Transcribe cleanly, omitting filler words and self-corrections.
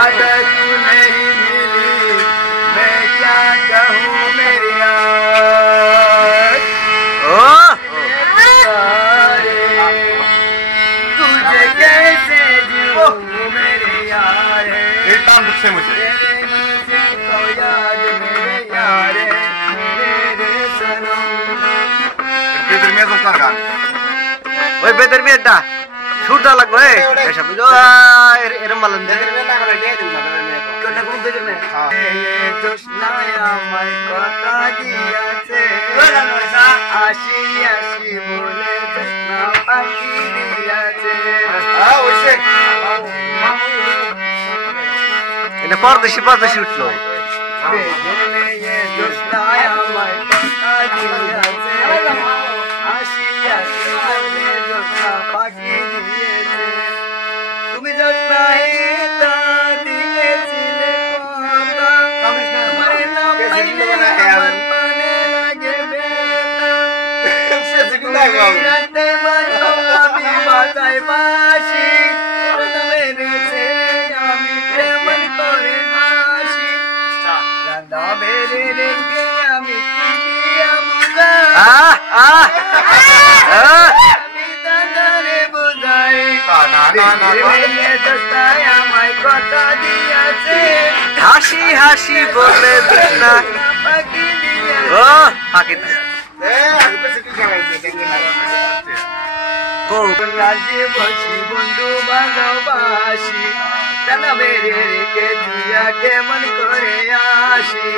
अगर तू नहीं मिली मैं क्या कहूँ मेरी यार। तुझे कैसे जीऊँ मेरे यार। से मुझे तो याद मेरे यार मेरे सनम। बेदरमिया दोस्तार गान ওই বেদরমিয়াটা সুরটা লাগবে এসব এরম মালন বেদরমিয়া না করে দিয়ে দিন না কোন কোন বেদরমিয়া এই জোশনায় আমায় কথা দিয়েছে আশি আশি বলে জোশনা পাখি দিয়েছে। হ্যাঁ ওইছে এটা পরদেশি উঠলো। বেদরমিয়া জোশনায় আমায় কথা দিয়েছে আশি আশি বলে জোশনা পাখি দিয়েছে। তুমি জোশনায় তা দিয়েছিলে কথা তোমার নাম পাইলে আমার মনে লাগে ব্যথা। রাতে বাজো আমি বাজাই বাঁশি মেরেছে আমি কেমন করে হাসি রান্না মেরে রেখে আমি হাসি হাসি বলে না ফাঁকি রাজি বসি বন্ধু ভালোবাসি টানা বেড়ে রেখে তুইয়া কেমন করে আসি।